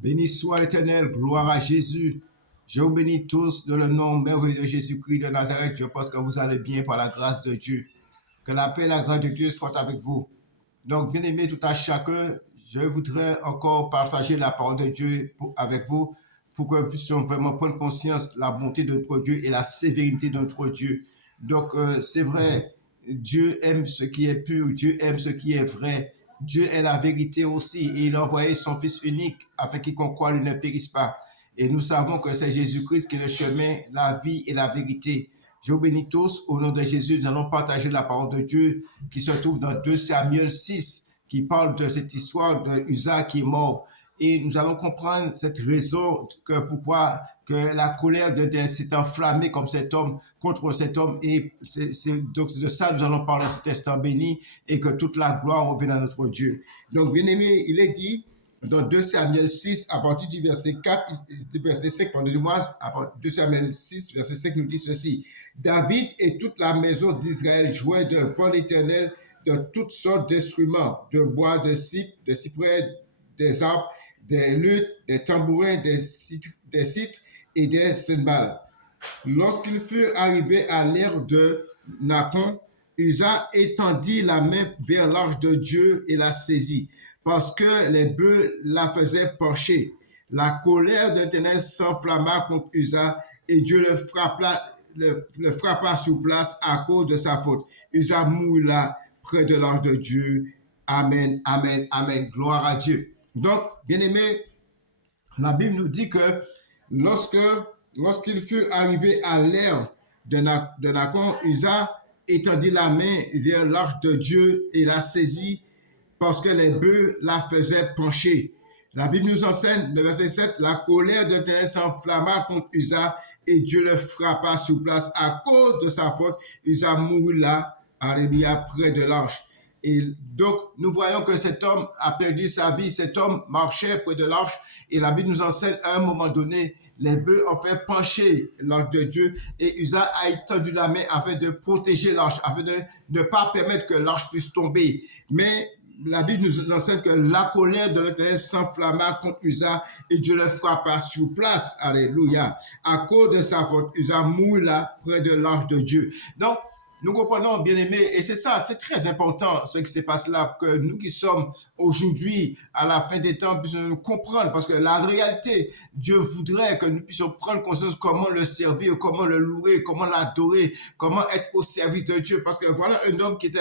Béni soit l'Éternel, gloire à Jésus. Je vous bénis tous dans le nom merveilleux de Jésus-Christ de Nazareth. Je pense que vous allez bien par la grâce de Dieu. Que la paix et la grâce de Dieu soient avec vous. Donc, bien aimé tout à chacun, je voudrais encore partager la parole de Dieu avec vous pour que nous puissions vraiment prendre conscience de la bonté de notre Dieu et la sévérité de notre Dieu. Donc, c'est vrai, Dieu aime ce qui est pur, Dieu aime ce qui est vrai. Dieu est la vérité aussi et il a envoyé son Fils unique afin qu'il croit lui ne périsse pas. Et nous savons que c'est Jésus-Christ qui est le chemin, la vie et la vérité. Je vous bénis tous. Au nom de Jésus, nous allons partager la parole de Dieu qui se trouve dans 2 Samuel 6, qui parle de cette histoire de Uza qui est mort. Et nous allons comprendre cette raison que pourquoi que la colère s'est enflammée comme cet homme contre cet homme. Et donc de ça nous allons parler cet instant béni et que toute la gloire revienne à notre Dieu. Donc bien aimé, il est dit dans 2 Samuel 6, à partir du verset 4, du verset 5, pardonnez-moi, 2 Samuel 6, verset 5 nous dit ceci. David et toute la maison d'Israël jouaient devant l'Éternel de toutes sortes d'instruments, de bois, de cyprès, des arbres, des luttes, des tambourins, des citres et des cymbales. Lorsqu'il fut arrivé à l'ère de Nacon, Uza étendit la main vers l'arche de Dieu et la saisit, parce que les bœufs la faisaient pencher. La colère de l'Éternel s'enflamma contre Uza et Dieu le frappa sur place à cause de sa faute. Uza mourut là, près de l'arche de Dieu. Amen, amen, amen. Gloire à Dieu. Donc, bien aimé, la Bible nous dit que lorsqu'il fut arrivé à l'ère de Nacon, Uza étendit la main vers l'arche de Dieu et la saisit parce que les bœufs la faisaient pencher. La Bible nous enseigne, le verset 7, la colère de l'Éternel s'enflamma contre Uza et Dieu le frappa sur place à cause de sa faute. Uza mourut là, alléluia, près de l'arche. Et donc, nous voyons que cet homme a perdu sa vie. Cet homme marchait près de l'arche et la Bible nous enseigne à un moment donné, les bœufs ont fait pencher l'arche de Dieu et Uza a étendu la main afin de protéger l'arche, afin de ne pas permettre que l'arche puisse tomber. Mais la Bible nous enseigne que la colère de l'Éternel s'enflamma contre Uza et Dieu le frappa sur place. Alléluia. À cause de sa faute, Uza mourut là près de l'arche de Dieu. Donc, nous comprenons, bien aimés, et c'est ça, c'est très important ce qui se passe là, que nous qui sommes aujourd'hui à la fin des temps puissions nous comprendre, parce que la réalité, Dieu voudrait que nous puissions prendre conscience comment le servir, comment le louer, comment l'adorer, comment être au service de Dieu, parce que voilà un homme qui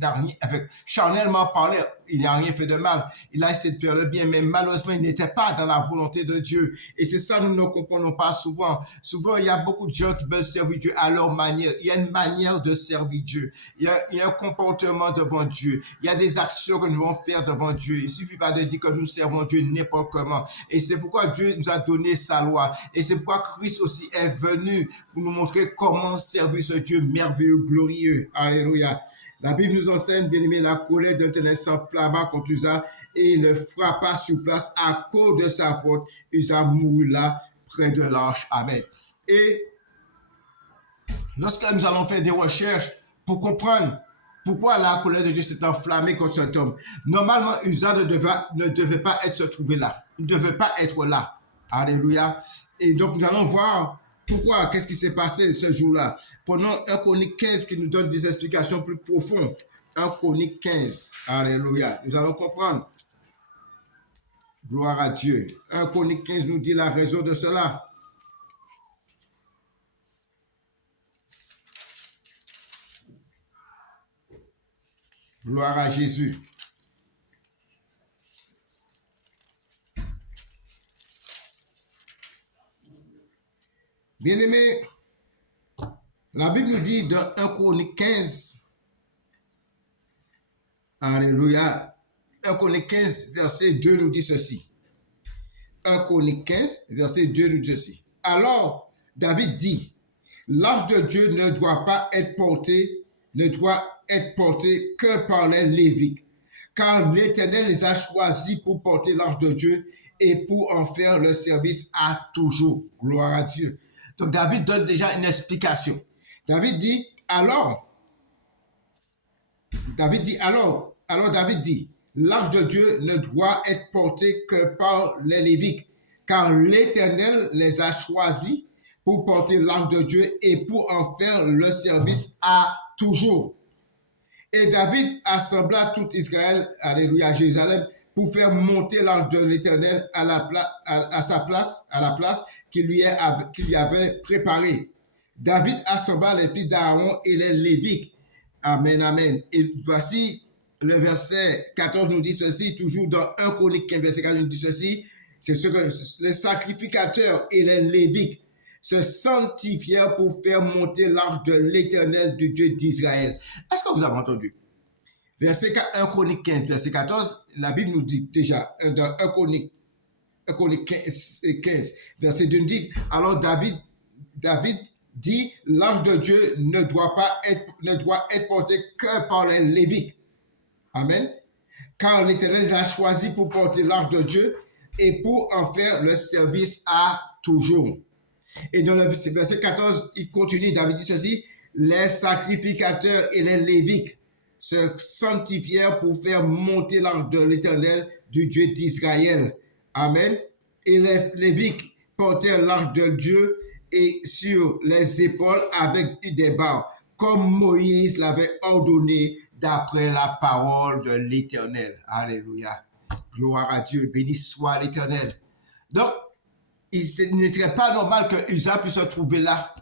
n'a rien, avec charnellement parlé, il n'a rien fait de mal, il a essayé de faire le bien, mais malheureusement, il n'était pas dans la volonté de Dieu, et c'est ça, nous ne comprenons pas souvent. Souvent, il y a beaucoup de gens qui veulent servir Dieu à leur manière. Il y a une manière de servir Dieu. Il y a un comportement devant Dieu. Il y a des actions que nous devons faire devant Dieu. Il ne suffit pas de dire que nous servons Dieu n'importe comment. Et c'est pourquoi Dieu nous a donné sa loi. Et c'est pourquoi Christ aussi est venu pour nous montrer comment servir ce Dieu merveilleux, glorieux. Alléluia. La Bible nous enseigne, bien aimé, la colère de l'Éternel s'enflamma contre Uza et le frappa sur place à cause de sa faute. Uza mourut là, près de l'arche. Amen. Et lorsque nous allons faire des recherches pour comprendre pourquoi la colère de Dieu s'est enflammée contre cet homme, normalement, Uza ne devait pas se trouver là. Il ne devait pas être là. Alléluia. Et donc, nous allons voir pourquoi, qu'est-ce qui s'est passé ce jour-là. Prenons 1 Chronique 15 qui nous donne des explications plus profondes. 1 Chronique 15. Alléluia. Nous allons comprendre. Gloire à Dieu. 1 Chronique 15 nous dit la raison de cela. Gloire à Jésus. Bien-aimés, la Bible nous dit dans 1 Chronique 15, alléluia, 1 Chroniques 15, verset 2 nous dit ceci. 1 Chroniques 15, verset 2 nous dit ceci. Alors, David dit, l'arche de Dieu ne doit être portée que par les Lévites, car l'Éternel les a choisis pour porter l'arche de Dieu et pour en faire le service à toujours. Gloire à Dieu. Donc David donne déjà une explication. David dit, alors David dit, l'arche de Dieu ne doit être portée que par les Lévites, car l'Éternel les a choisis pour porter l'arche de Dieu et pour en faire le service à toujours. Et David assembla tout Israël, alléluia, à Jérusalem, pour faire monter l'arche de l'Éternel à la place qu'il lui avait préparée. David assembla les fils d'Aaron et les Lévites. Amen, amen. Et voici le verset 14 nous dit ceci, toujours dans 1 Chroniques 15, verset 14 nous dit ceci, c'est ce que les sacrificateurs et les Lévites se sanctifièrent pour faire monter l'arche de l'Éternel du Dieu d'Israël. Est-ce que vous avez entendu? Verset 1 Chroniques 15, verset 14, la Bible nous dit déjà, dans 1 Chroniques 15, verset 2 nous dit, alors David dit, l'arche de Dieu ne doit être portée que par les Lévites. Amen. Car l'Éternel les a choisis pour porter l'arche de Dieu et pour en faire le service à toujours. Et dans le verset 14, il continue, David dit ceci, les sacrificateurs et les Lévites se sanctifièrent pour faire monter l'arche de l'Éternel du Dieu d'Israël. Amen. Et les Lévites portèrent l'arche de Dieu et sur les épaules avec des barres, comme Moïse l'avait ordonné d'après la parole de l'Éternel. Alléluia. Gloire à Dieu. Béni soit l'Éternel. Donc, il n'était pas normal que Uza puisse se trouver là.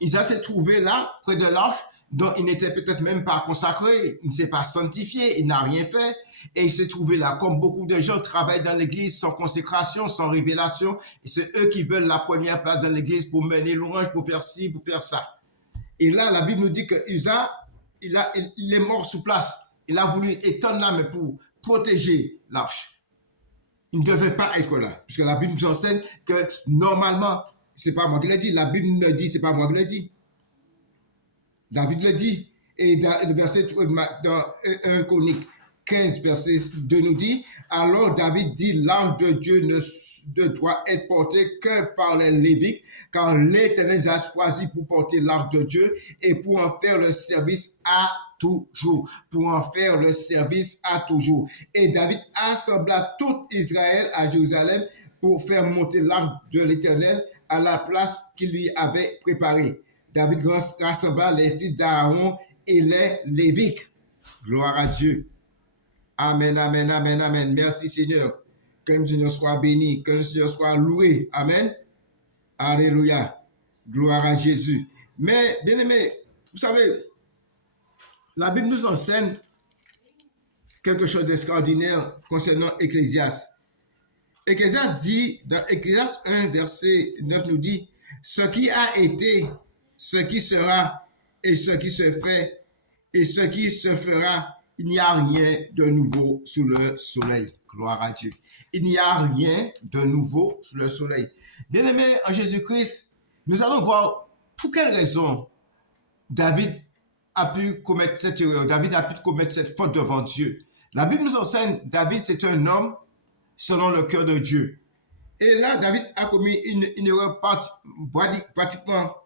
Uza s'est trouvé là, près de l'arche, dont il n'était peut-être même pas consacré, il ne s'est pas sanctifié, il n'a rien fait, et il s'est trouvé là. Comme beaucoup de gens travaillent dans l'église sans consécration, sans révélation, et c'est eux qui veulent la première place dans l'église pour mener l'orange, pour faire ci, pour faire ça. Et là, la Bible nous dit que Uza, il est mort sous place. Il a voulu étendre la main pour protéger l'arche. Il ne devait pas être là. Puisque la Bible nous enseigne que normalement, c'est pas moi qui l'ai dit. La Bible me dit, c'est pas moi qui l'ai dit. David le dit. Et dans le verset dans 1 Chroniques 15, verset 2 nous dit, alors David dit, l'arche de Dieu ne doit être portée que par les Lévites, car l'Éternel les a choisis pour porter l'arche de Dieu et pour en faire le service à toujours. Pour en faire le service à toujours. Et David assembla tout Israël à Jérusalem pour faire monter l'arche de l'Éternel à la place qu'il lui avait préparée. David rassembla les fils d'Aaron et les Lévites. Gloire à Dieu. Amen, amen, amen, amen. Merci Seigneur. Que le Seigneur soit béni, que le Seigneur soit loué. Amen. Alléluia. Gloire à Jésus. Mais, bien aimé, vous savez, la Bible nous enseigne quelque chose d'extraordinaire concernant Ecclésiaste. Ecclésiaste dit, dans Ecclésiaste 1, verset 9 nous dit, ce qui a été, ce qui sera, et ce qui se fait, et ce qui se fera, il n'y a rien de nouveau sous le soleil. Gloire à Dieu. Il n'y a rien de nouveau sous le soleil. Bien-aimés en Jésus-Christ, nous allons voir pour quelle raison David a pu commettre cette erreur. David a pu commettre cette faute devant Dieu. La Bible nous enseigne, David c'est un homme selon le cœur de Dieu. Et là, David a commis une erreur pratiquement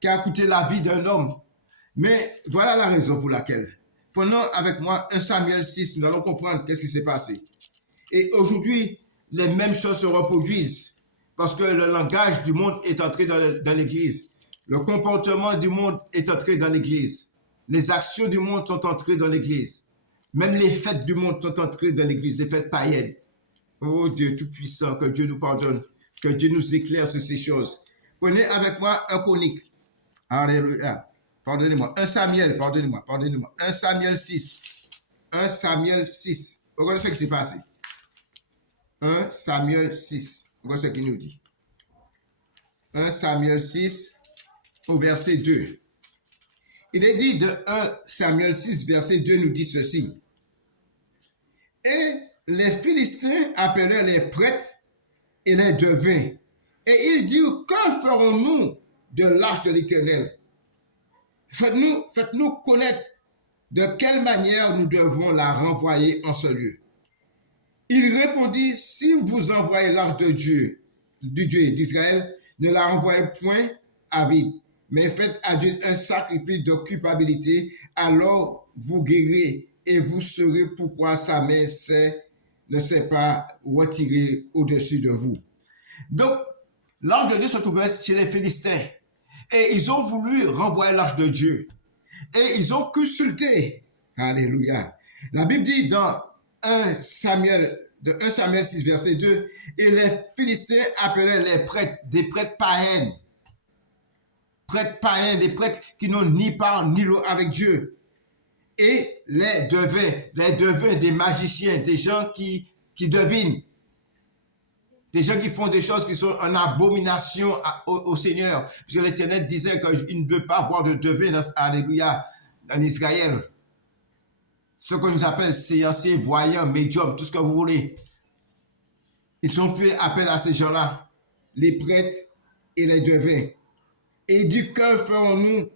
qui a coûté la vie d'un homme. Mais voilà la raison pour laquelle. Prenons avec moi 1 Samuel 6, nous allons comprendre qu'est-ce qui s'est passé. Et aujourd'hui, les mêmes choses se reproduisent parce que le langage du monde est entré dans l'Église. Le comportement du monde est entré dans l'Église. Les actions du monde sont entrées dans l'Église. Même les fêtes du monde sont entrées dans l'Église, les fêtes païennes. Oh Dieu Tout-Puissant, que Dieu nous pardonne, que Dieu nous éclaire sur ces choses. Prenez avec moi 1 Chronique. Alléluia. Pardonnez-moi. 1 Samuel, pardonnez-moi. 1 Samuel 6. 1 Samuel 6. Regardez ce qui s'est passé. 1 Samuel 6. Regardez ce qu'il nous dit. 1 Samuel 6 au verset 2. Il est dit de 1 Samuel 6, verset 2 nous dit ceci. Et les Philistins appelaient les prêtres et les devins. Et ils dirent, que ferons-nous de l'arche de l'Éternel? Faites-nous connaître de quelle manière nous devons la renvoyer en ce lieu. Il répondit, si vous envoyez l'arche de Dieu, du Dieu d'Israël, ne la renvoyez point à vide, mais faites à Dieu un sacrifice de culpabilité, alors vous guérirez et vous saurez pourquoi sa main ne s'est pas retirée au-dessus de vous. Donc, l'arche de Dieu se trouvait chez les Philistins et ils ont voulu renvoyer l'arche de Dieu et ils ont consulté. Alléluia. La Bible dit dans 1 Samuel 6, verset 2, et les Philistins appelaient les prêtres, des prêtres païens, des prêtres qui n'ont ni part ni l'eau avec Dieu, et les devins, des magiciens, des gens qui devinent, des gens qui font des choses qui sont en abomination au Seigneur, puisque l'Éternel disait qu'il ne veut pas avoir de devins, alléluia, en Israël. Ce qu'on nous appelle séanciers, voyants, médiums, tout ce que vous voulez. Ils ont fait appel à ces gens-là, les prêtres et les devins. Et il dit, que ferons-nous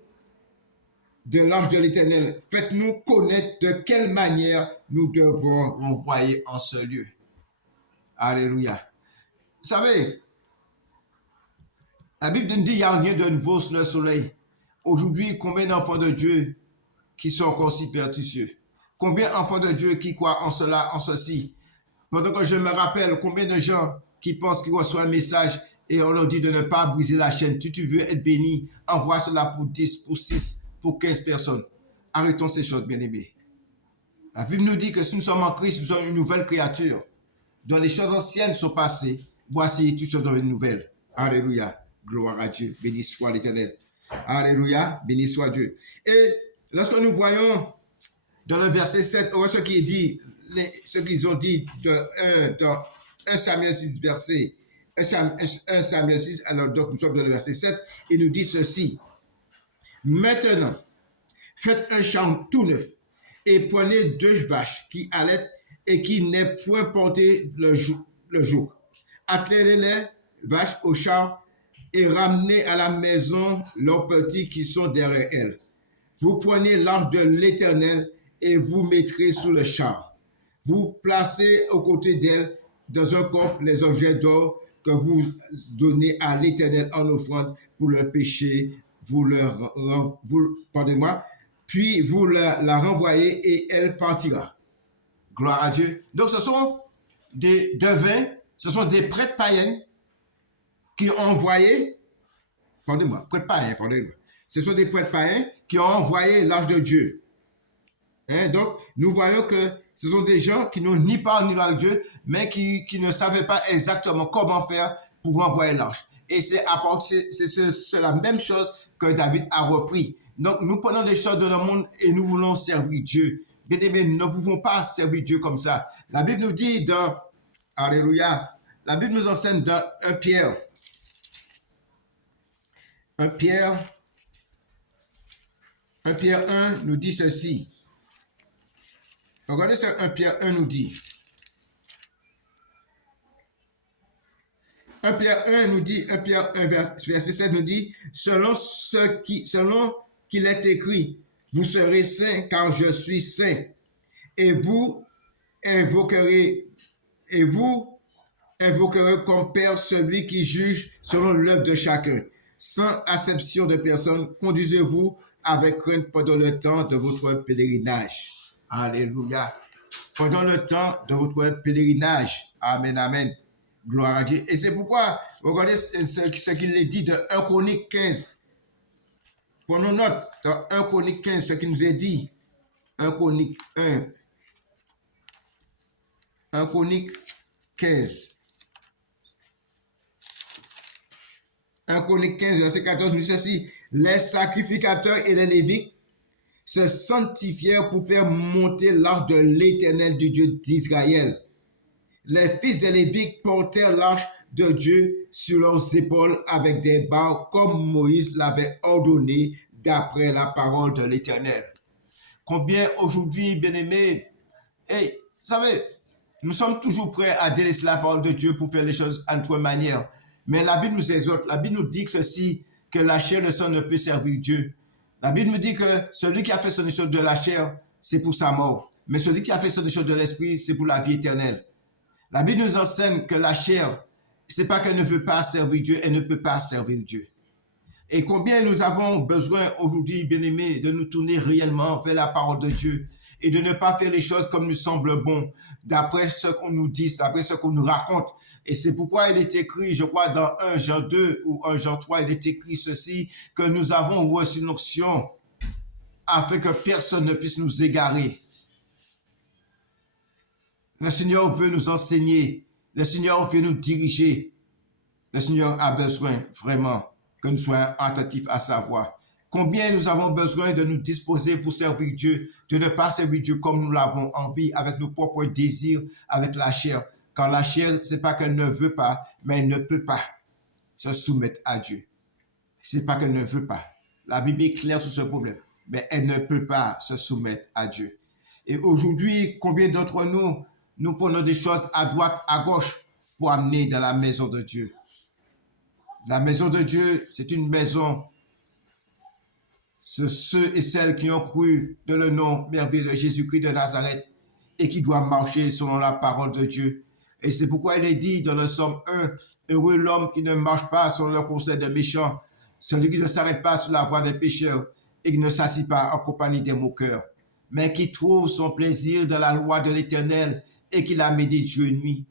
de l'arche de l'Éternel? Faites-nous connaître de quelle manière nous devons renvoyer en ce lieu. Alléluia. Vous savez, la Bible nous dit qu'il n'y a rien de nouveau sous le soleil. Aujourd'hui, combien d'enfants de Dieu qui sont encore si superstitieux? Combien d'enfants de Dieu qui croient en cela, en ceci? Pendant que je me rappelle combien de gens qui pensent qu'ils reçoivent un message et on leur dit de ne pas briser la chaîne. Tu veux être béni, envoie cela pour 10, pour 6, pour 15 personnes. Arrêtons ces choses, bien-aimés. La Bible nous dit que si nous sommes en Christ, nous sommes une nouvelle créature, dont les choses anciennes sont passées. Voici toutes choses devenues nouvelles. Alléluia. Gloire à Dieu. Béni soit l'Éternel. Alléluia. Béni soit Dieu. Et lorsque nous voyons dans le verset 7, ce qui est dit, ce qu'ils ont dit dans 1 Samuel 6, verset 1 Samuel 6, alors donc nous sommes dans le verset 7, il nous dit ceci. Maintenant, faites un champ tout neuf et prenez 2 vaches qui allaitent et qui n'aient point porté le joug. Attelez les vaches au champ et ramenez à la maison leurs petits qui sont derrière elles. Vous prenez l'arche de l'Éternel et vous mettrez sous le char. Vous placez aux côtés d'elle dans un coffre les objets d'or que vous donnez à l'Éternel en offrande pour le péché. Puis vous la renvoyez et elle partira. Gloire à Dieu. Donc ce sont des devins, ce sont des prêtres païens qui ont envoyé, ce sont des prêtres païens qui ont envoyé l'arche de Dieu. Donc, nous voyons que ce sont des gens qui n'ont ni part ni avec Dieu, mais qui ne savaient pas exactement comment faire pour envoyer l'arche. Et c'est la même chose que David a repris. Donc, nous prenons des choses de le monde et nous voulons servir Dieu. Bien aimé, nous ne pouvons pas servir Dieu comme ça. La Bible nous dit dans, alléluia, la Bible nous enseigne dans 1 Pierre. 1 Pierre 1 nous dit ceci. Regardez ce que 1 Pierre 1 nous dit. 1 Pierre 1 nous dit, 1 Pierre 1 verset 7 nous dit, selon qu'il est écrit, vous serez saints car je suis saint. Et vous invoquerez comme Père celui qui juge selon l'œuvre de chacun. Sans acception de personne, conduisez-vous avec crainte pendant le temps de votre pèlerinage. Alléluia. Pendant le temps de votre pèlerinage. Amen, amen. Gloire à Dieu. Et c'est pourquoi, regardez ce qu'il est dit de 1 Chronique 15. Prenons note dans 1 Chronique 15, ce qu'il nous est dit. 1 Chronique 15. 1 Chronique 15, verset 14, nous dit ceci. Les sacrificateurs et les Lévites se sanctifièrent pour faire monter l'arche de l'Éternel du Dieu d'Israël. Les fils des Lévites portèrent l'arche de Dieu sur leurs épaules avec des barres comme Moïse l'avait ordonné d'après la parole de l'Éternel. Combien aujourd'hui, bien-aimés, vous savez, Nous sommes toujours prêts à délaisser la parole de Dieu pour faire les choses à notre manière. Mais la Bible nous exhorte, la Bible nous dit que ceci, que la chair et le sang ne peut servir Dieu. La Bible nous dit que celui qui a fait son choses de la chair, c'est pour sa mort. Mais celui qui a fait son choses de l'esprit, c'est pour la vie éternelle. La Bible nous enseigne que la chair, c'est pas qu'elle ne veut pas servir Dieu, elle ne peut pas servir Dieu. Et combien nous avons besoin aujourd'hui, bien-aimés, de nous tourner réellement vers la parole de Dieu et de ne pas faire les choses comme nous semble bon, d'après ce qu'on nous dit, d'après ce qu'on nous raconte. Et c'est pourquoi il est écrit, je crois, dans 1 Jean 2 ou 1 Jean 3, il est écrit ceci, que nous avons reçu une onction afin que personne ne puisse nous égarer. Le Seigneur veut nous enseigner, le Seigneur veut nous diriger. Le Seigneur a besoin vraiment que nous soyons attentifs à sa voix. Combien nous avons besoin de nous disposer pour servir Dieu, de ne pas servir Dieu comme nous l'avons envie, avec nos propres désirs, avec la chair. Car la chair, c'est pas qu'elle ne veut pas, mais elle ne peut pas se soumettre à Dieu. C'est pas qu'elle ne veut pas. La Bible est claire sur ce problème, mais elle ne peut pas se soumettre à Dieu. Et aujourd'hui, combien d'entre nous, nous prenons des choses à droite, à gauche pour amener dans la maison de Dieu. La maison de Dieu, c'est une maison. C'est ceux et celles qui ont cru dans le nom merveilleux de Jésus-Christ de Nazareth et qui doivent marcher selon la parole de Dieu. Et c'est pourquoi il est dit dans le Psaume 1, heureux l'homme qui ne marche pas selon le conseil des méchants, celui qui ne s'arrête pas sur la voie des pécheurs et qui ne s'assit pas en compagnie des moqueurs, mais qui trouve son plaisir dans la loi de l'Éternel et qui la médite jour et nuit.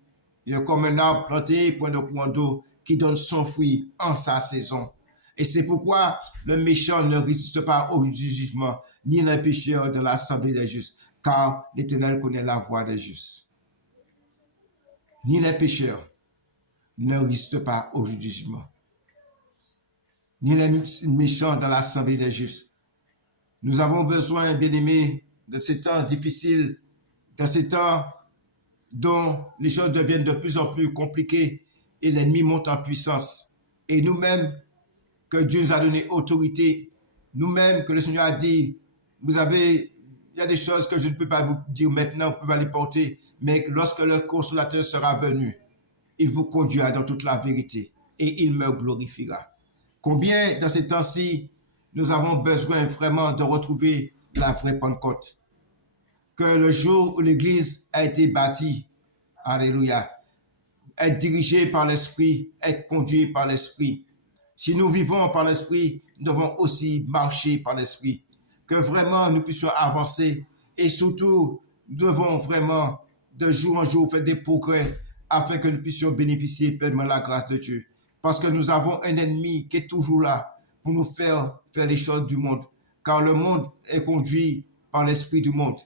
Il est comme un arbre planté près d'un courant d'eau qui donne son fruit en sa saison. Et c'est pourquoi le méchant ne résiste pas au jugement, ni le pécheur de l'assemblée des justes, car l'Éternel connaît la voie des justes. Ni les pécheurs ne résistent pas au jugement, ni les méchants dans l'assemblée des justes. Nous avons besoin, bien-aimés, de ces temps difficiles, de ces temps dont les choses deviennent de plus en plus compliquées et l'ennemi monte en puissance. Et nous-mêmes, que Dieu nous a donné autorité, nous-mêmes, que le Seigneur a dit, il y a des choses que je ne peux pas vous dire maintenant, vous pouvez les porter, mais lorsque le consolateur sera venu, il vous conduira dans toute la vérité et il me glorifiera. Combien dans ces temps-ci, nous avons besoin vraiment de retrouver la vraie Pentecôte. Que le jour où l'Église a été bâtie, alléluia, être dirigée par l'Esprit, être conduit par l'Esprit. Si nous vivons par l'Esprit, nous devons aussi marcher par l'Esprit. Que vraiment nous puissions avancer et surtout, nous devons vraiment de jour en jour faire des progrès afin que nous puissions bénéficier pleinement de la grâce de Dieu. Parce que nous avons un ennemi qui est toujours là pour nous faire les choses du monde. Car le monde est conduit par l'esprit du monde.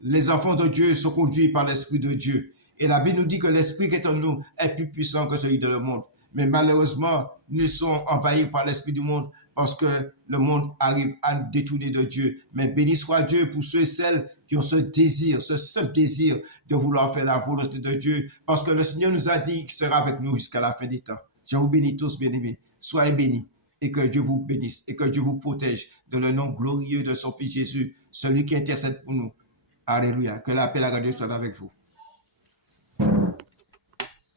Les enfants de Dieu sont conduits par l'esprit de Dieu. Et la Bible nous dit que l'esprit qui est en nous est plus puissant que celui de le monde. Mais malheureusement, nous sommes envahis par l'esprit du monde parce que le monde arrive à nous détourner de Dieu. Mais béni soit Dieu pour ceux et celles qui ont ce désir, ce simple désir de vouloir faire la volonté de Dieu. Parce que le Seigneur nous a dit qu'il sera avec nous jusqu'à la fin des temps. Je vous bénis tous, bien-aimés. Soyez bénis et que Dieu vous bénisse et que Dieu vous protège dans le nom glorieux de son Fils Jésus, celui qui intercède pour nous. Alléluia. Que la paix et la grâce de Dieu soient avec vous.